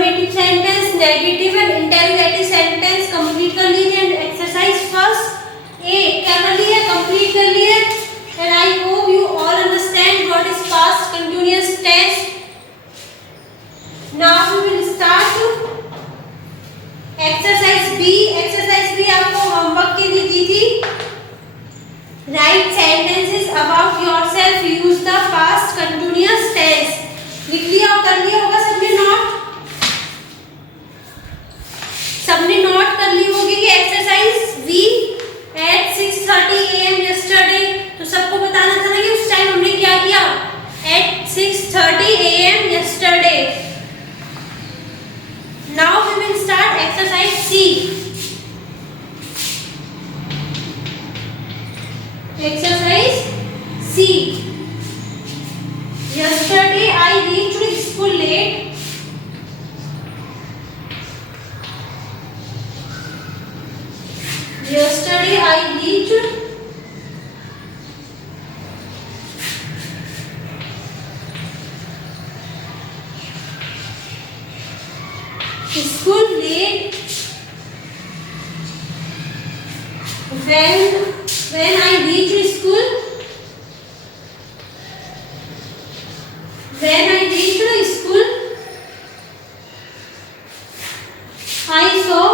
affirmative sentence, negative and interrogative sentence complete कर लीजिए। And exercise first A क्या कर ली है, कंप्लीट कर ली है। And I hope you all understand what is past continuous tense. Now we will start exercise B. Exercise B आपको होमवर्क के लिए दी थी। Write sentences about yourself, use the past continuous tense. लिख लिया और कर लिया होगा सबने नोट, सबने नोट कर ली होगी कि exercise B at 6:30 AM yesterday. तो सबको बताना था ना कि उस टाइम हमने क्या किया, at 6:30 AM yesterday. Now we will start exercise C. Exercise C. Yesterday I reached school late. Yesterday I reached school late when I reached school. When I reached school, I saw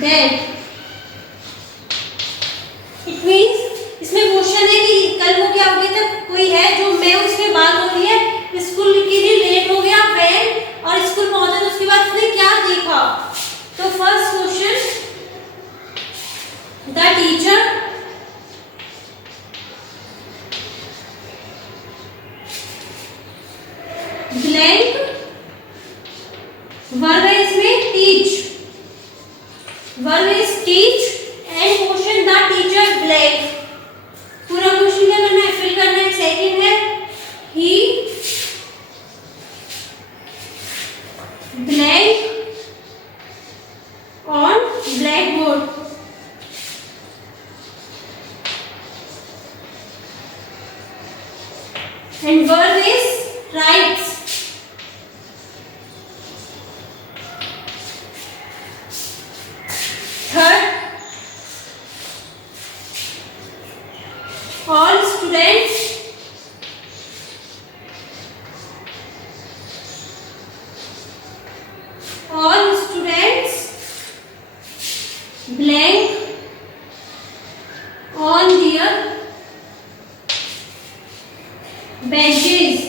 that. It means इसमें क्वेश्चन है कि कल को क्या हो गया था, कोई है जो मैं हूँ, इसमें बात हो रही है स्कूल के लिए लेट हो गया when, और स्कूल पहुंचा तो उसके बाद उसने क्या देखा। तो first question, the teacher blank verb है इसमें teach, verb is teach and question the teacher blank. पूरा क्वेश्चन क्या करना है, फिल करना है। सेकंड है he blank on black board. And verb is writes. Third, all students blank on their benches.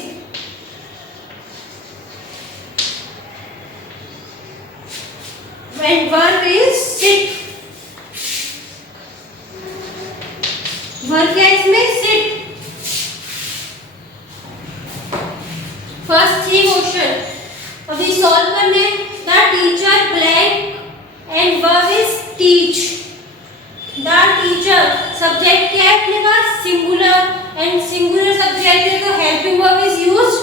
When verb is sit, verb क्या है इसमें, सिट। फर्स्ट थ्री क्वेश्चन अभी सॉल्व करने। The teacher blank and verb is teach. The teacher subject क्या है अपने पास, singular, and singular subject है तो helping verb is used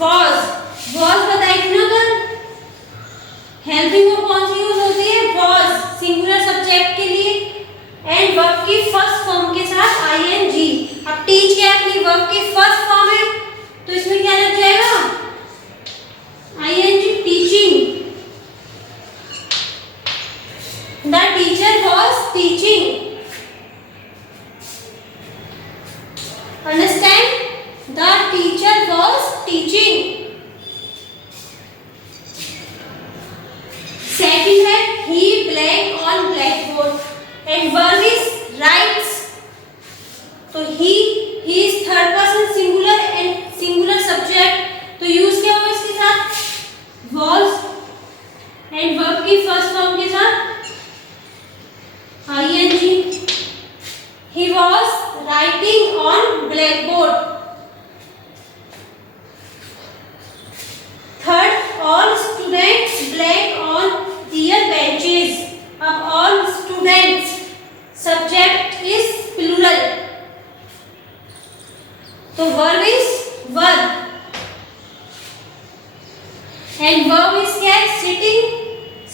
was. Was बताई थी ना कल, हेल्पिंग वर्ब कौन सी यूज होती है, वाज, सिंगुलर सब्जेक्ट के लिए एंड वर्ब की फर्स्ट फॉर्म के साथ आईएनजी। अब टीच क्या अपनी वर्ब की फर्स्ट फॉर्म है तो इसमें क्या लग जाएगा, ING, teaching. The teacher was teaching. Understand, the teacher was teaching. Second है he blank on black board and verb is writes. तो he is third person singular and singular subject तो use क्या होगा इसके साथ, वाज एंड वर्ब की first form के साथ ING. He was writing on black board. Third, all students blank on their benches. अब all students subject is plural तो verb is verb and verb is क्या है, सिटिंग,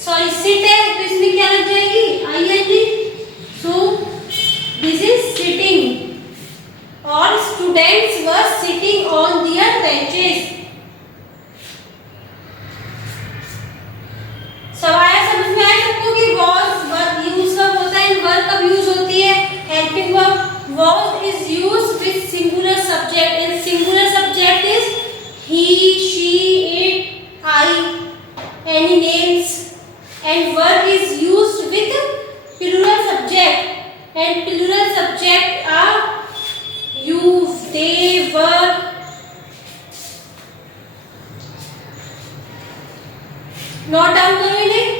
सॉरी सिट है तो इसमें क्या लग जाएगी, ING. So this is sitting. All students were sitting on their benches. Note down करो इन्हें।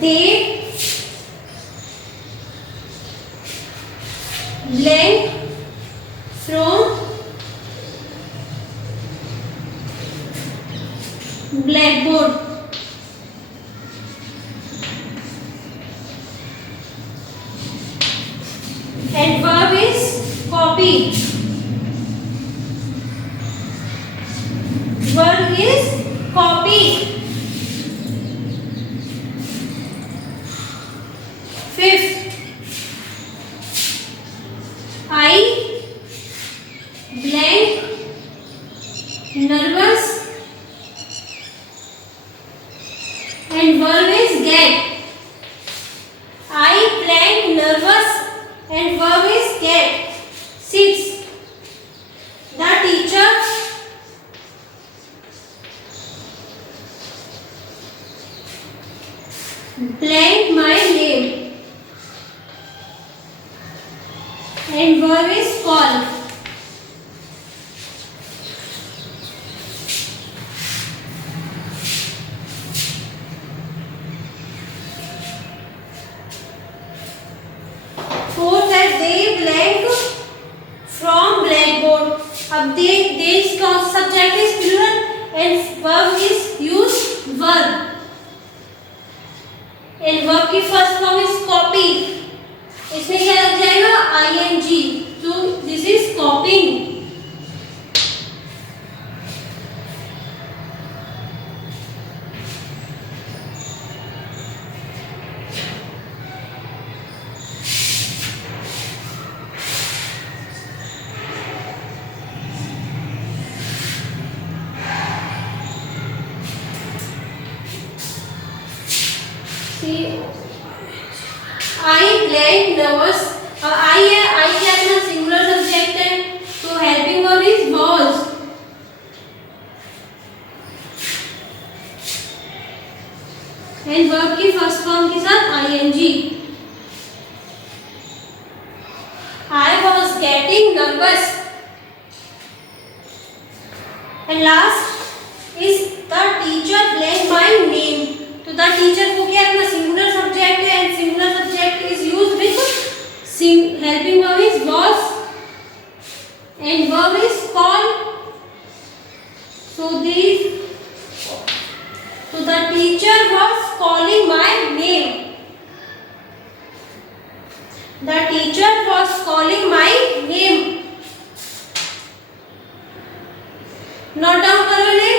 They blank from blackboard. And verb is copy. Verb is copy. Fifth, I blank nervous and verb is get. I blank nervous and verb is get. Sixth, the teacher blank my name and verb is call. Fourth है they blank from blackboard. अब they इसका subject is plural and verb is used verb. and verb की first form is copy. इसमें क्या लग जाएगा ing. तो this is copying. See, I blank nervous. I है I क्या अपना सिंगुलर सब्जेक्ट है तो helping verb is was. And verb की फर्स्ट फॉर्म के साथ ing. I was getting nervous. And last is the teacher blank my name. तो the teacher को क्या अपना सिंगुलर सब्जेक्ट है and singular subject is used with helping verb is was and verb is call. So the teacher was calling my name. The teacher was calling my name. Note down करो ने.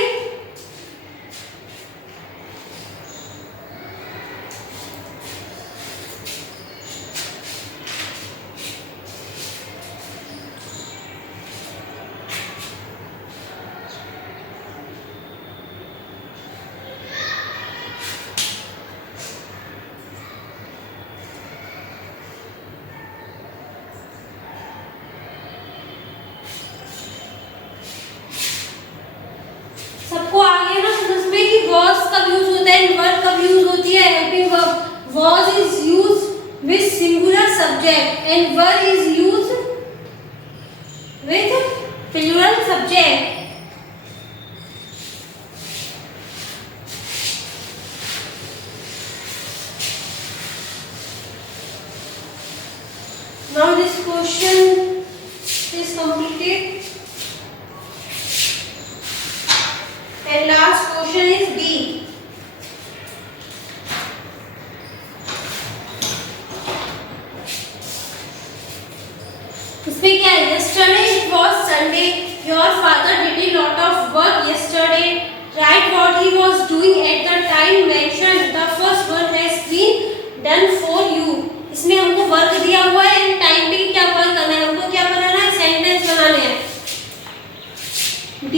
सबको आ गया ना समझ में कि was कब यूज होता है एंड verb कब यूज होती है helping verb. was is used with singular subject and verb is used with plural subject. Now this question is completed. And last question is B. इसमें क्या है? Yesterday it was Sunday. Your father did a lot of work yesterday. Write what he was doing at the time mentioned. The first one has been done for you. इसमें हमको वर्क दिया हुआ है and time पे क्या वर्क करना है हमको क्या बनाना है सेंटेंस बनाने हैं. D.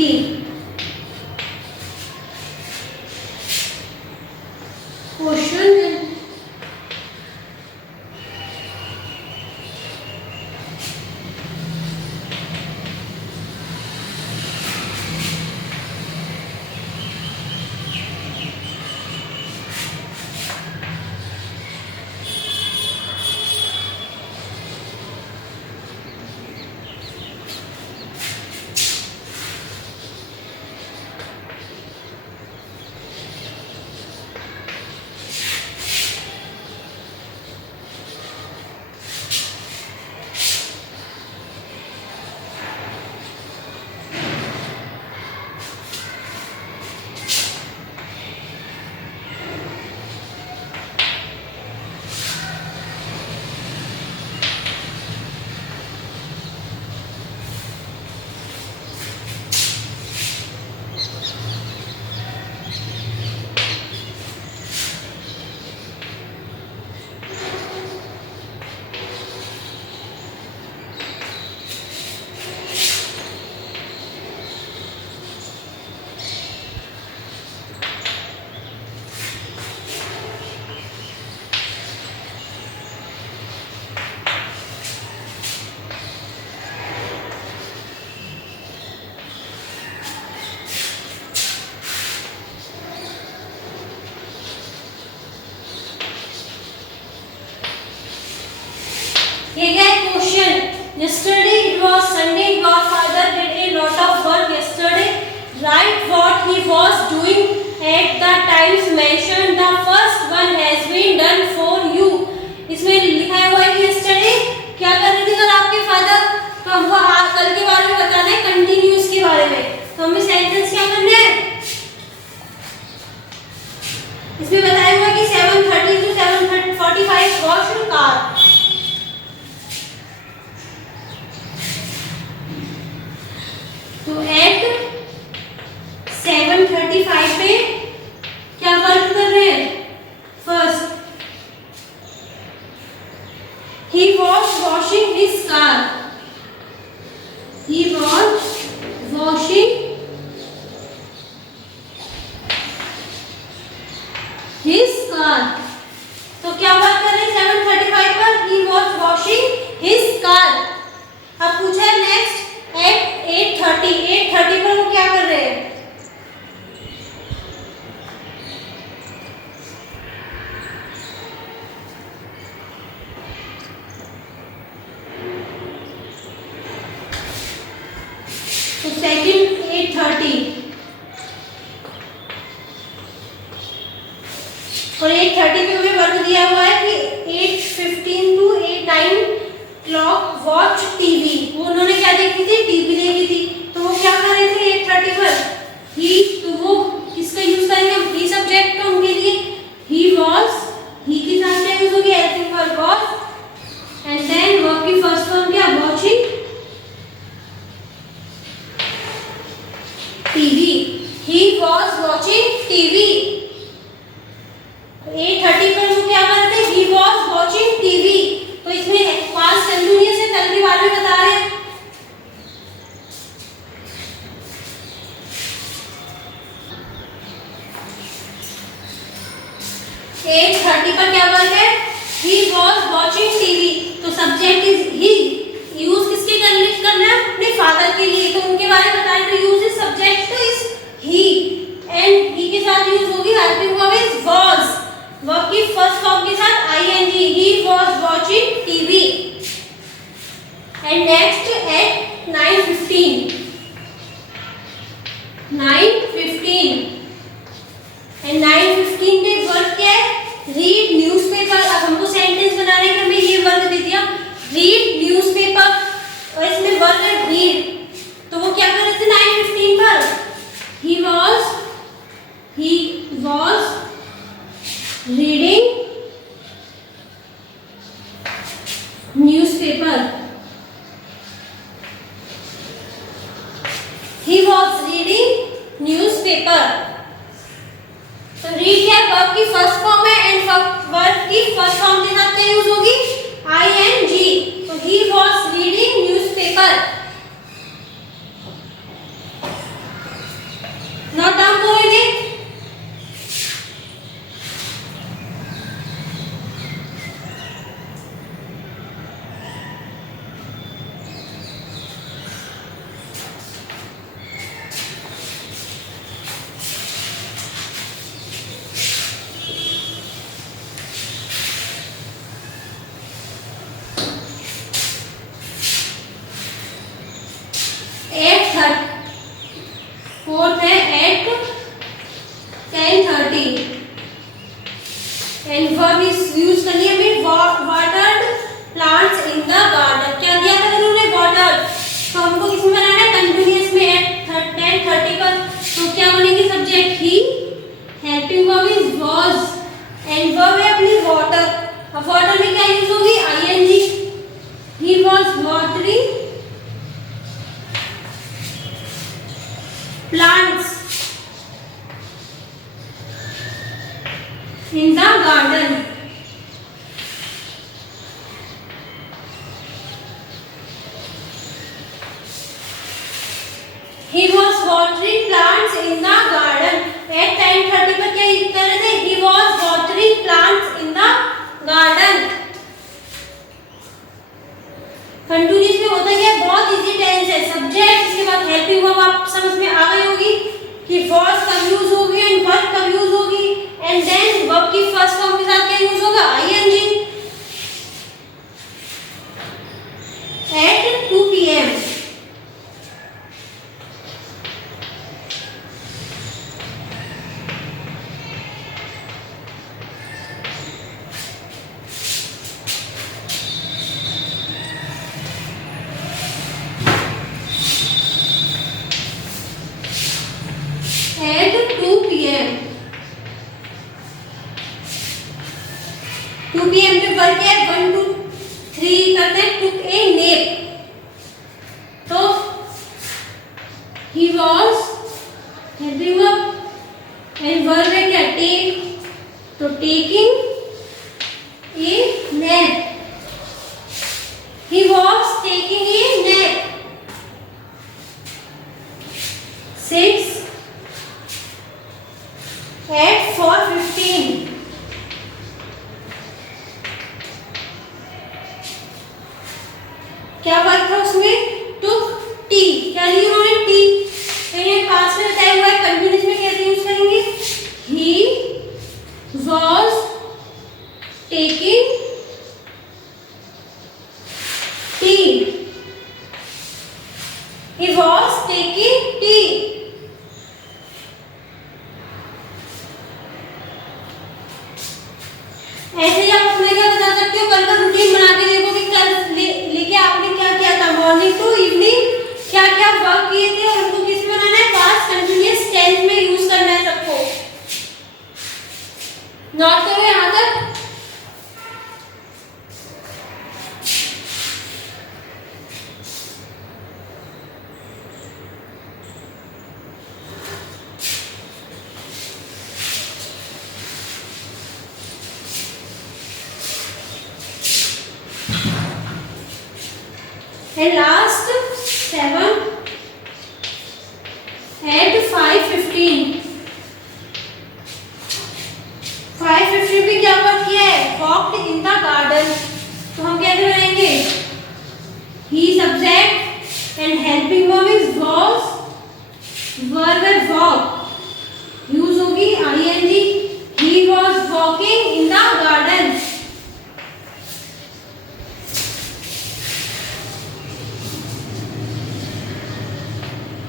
at the times mentioned the first one has been done for you. इसमें लिखा हुआ है कि yesterday क्या कर रहे थे कल आपके फादर, तो हमको कल के बारे में बताना है, कंटिन्यूस के बारे में। तो हमें सेंटेंस क्या करना है, इसमें बताया हुआ है कि 7:30 to 7:45 washed car। तो एट 7:35 पे क्या वर्क कर रहे हैं, first he was washing his car, he was washing his car। तो क्या वर्क कर रहे हैं 7:35 पर, he was washing his car। अब पूछा है नेक्स्ट एट 8:30 पर वो क्या कर रहे हैं, तो सेकंड 8:30 और 8:30 पे हमें वर्क दिया हुआ है कि 8:15 to 8:09 क्लॉक वॉच टीवी। वो उन्होंने क्या देखी थी, टीवी देखी थी। तो वो क्या कर रहे थे 8:30 पर, ही, तो वो किसका यूज करेंगे, ही सब्जेक्ट का उनके लिए ही वॉज, ही के साथ क्या यूज होगी, helping verb was, and then verb की फर्स्ट फॉर्म क्या, watching TV, he was watching TV. 8:30 पर वो क्या कर रहे थे, ही वॉज वॉचिंग टीवी। तो इसमें पास्ट कंटिन्यूअस है, कल के बारे में बता रहे हैं। एट 30 पर क्या वर्क है, ही वॉज वॉचिंग टीवी। तो सब्जेक्ट इज ही, यूज किसके करना है, अपने फादर के लिए। तो उनके बारे में बताएं तो यूज इज सब्जेक्ट तो इज ही, एंड ही के साथ यूज होगी helping verb is was, verb की फर्स्ट फॉर्म के साथ ING, he was watching TV. And next at 9:15 and 9:15 पे वर्क क्या है, रीड न्यूज़पेपर। अब हमको सेंटेंस बनाने के हमें ये वर्क दे दिया, रीड न्यूज़पेपर, और इसमें वर्क है रीड। तो वो क्या कर रहे थे 9:15 पर, he was reading newspaper, he was reading newspaper। तो रीड क्या वर्ब की फर्स्ट फॉर्म है, एंड वर्ब की फर्स्ट फॉर्म के साथ क्या यूज होगी, आईएनजी। तो he was reading newspaper। Note down करोगे, फोर्थ है at 10:30 and verb is use करनी है हमें, watered plants in the garden. क्या दिया था उन्होंने, वाटर्ड। तो हमको किसमें बनाना है, कंटिन्यूअस में एट 10:30 पर। तो क्या बनेंगे subject he, helping verb is was, and verb है अपनी वाटर। अब वाटर में क्या यूज होगी, ING, he was watering plants in the garden। He was watering plants in the garden। At 10:30 पर क्या कर रहे थे, he was watering plants in the garden। Continuous में होता क्या है, बहुत इजी टेंस है, सब्जेक्ट इसके बाद हेल्पिंग वर्ब आप समझ में आ गई होगी कि वॉज कब यूज होगी एंड वर्ब कब यूज होगी, एंड देन वर्ब की फर्स्ट फॉर्म के साथ क्या यूज होगा, ING. At 2 PM 2 PM 2 PM पे वर्क है 1 2 3 करते हैं took a nap तो he was having a and verb है क्या take तो taking a nap he was taking a nap 6 at 4:15 क्या वर्क था उसमें took टी क्या लिया उन्होंने टी तो ये पास में बताया हुआ है कंटिन्यूअस में कैसे यूज करेंगे he was taking tea he was taking tea ऐसे ही आप अपने क्या बता सकते हो कल का रूटीन बना के देखो कि कल लेके आपने क्या किया था मॉर्निंग टू इवनिंग क्या क्या वर्क किए थे और उनको किस में बनाना है पास्ट कंटिन्यूअस टेंस में यूज करना है सबको नोट करो यहाँ तक and last 7 at 5:15 5:15 पे क्या वर्क किया है walked in the garden तो हम कैसे बनाएंगे he subject and helping verb is was verb है walk use होगी ing he was walking in the garden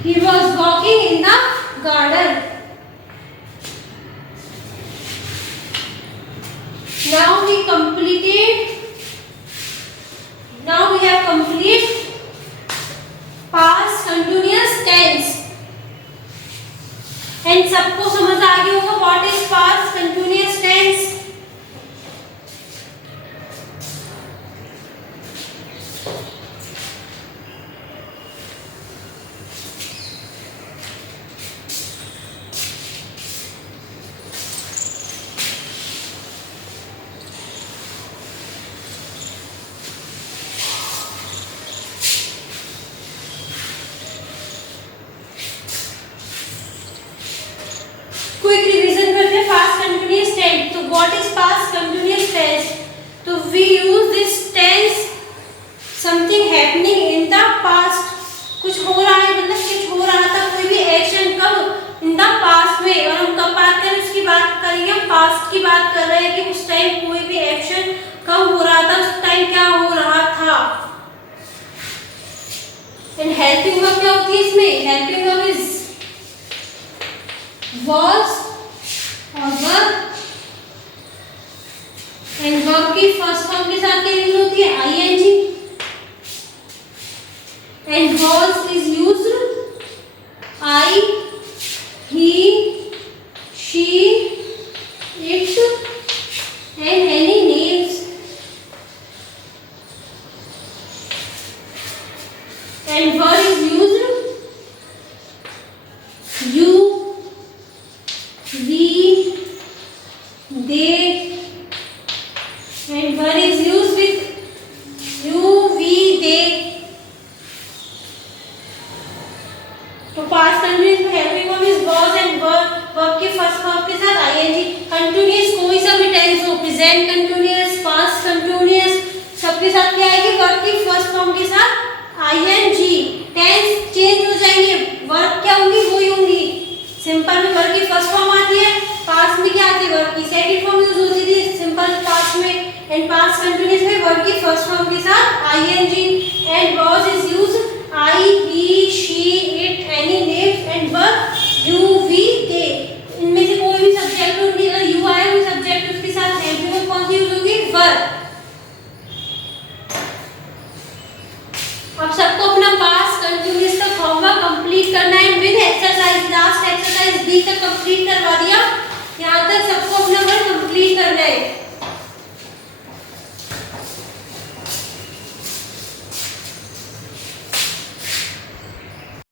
he was walking in the garden now we have complete past continuous tense and सबको समझ आ गया होगा what is past continuous tense quick revision करते हैं past continuous tense तो what is past continuous tense तो we use this tense something happening in the past कुछ हो रहा है मतलब कुछ हो रहा था कोई भी एक्शन कब इन द पास्ट में और हम कब बात करें उसकी बात करेंगे हम पास्ट की बात कर रहे हैं कि उस टाइम कोई भी एक्शन कब हो रहा था उस टाइम क्या हो रहा था एंड हेल्पिंग वर्ब क्या होती है इसमें हेल्पिंग वर्ब इज was और verb एंड verb की फर्स्ट फॉर्म के साथ क्या यूज होती है ing and was is used I he she it and any names and verb is used you we they and verb is used with you we they तो past continuous में helping verb is was and verb के first form के साथ ing continuous कोई सा भी टेंस हो present continuous past continuous सबके साथ क्या आएगी वर्ब की फर्स्ट फॉर्म के साथ ing टेंस चेंज हो जाएंगे वर्ब क्या होंगी वही होंगी सिंपल में वर्ब की फर्स्ट फॉर्म आती है पास्ट में क्या आती है वर्ब की सेकंड फॉर्म यूज होती थी सिंपल पास्ट में एंड पास्ट कंटिन्यूअस में वर्ब की फर्स्ट फॉर्म के साथ ing and was is used I he she it any names and verb you we they इनमें से कोई भी सब्जेक्ट होगी अगर you आया कोई सब्जेक्ट उसके साथ हेल्पिंग वर्ब कौन सी यूज होगी verb अब सबको अपना पास्ट कंटिन्यूअस का होमवर्क कंप्लीट करना है with exercise last exercise B तक कंप्लीट कंप्लीट करवा दिया। यहाँ तक सबको अपना वर्क कंप्लीट करना है।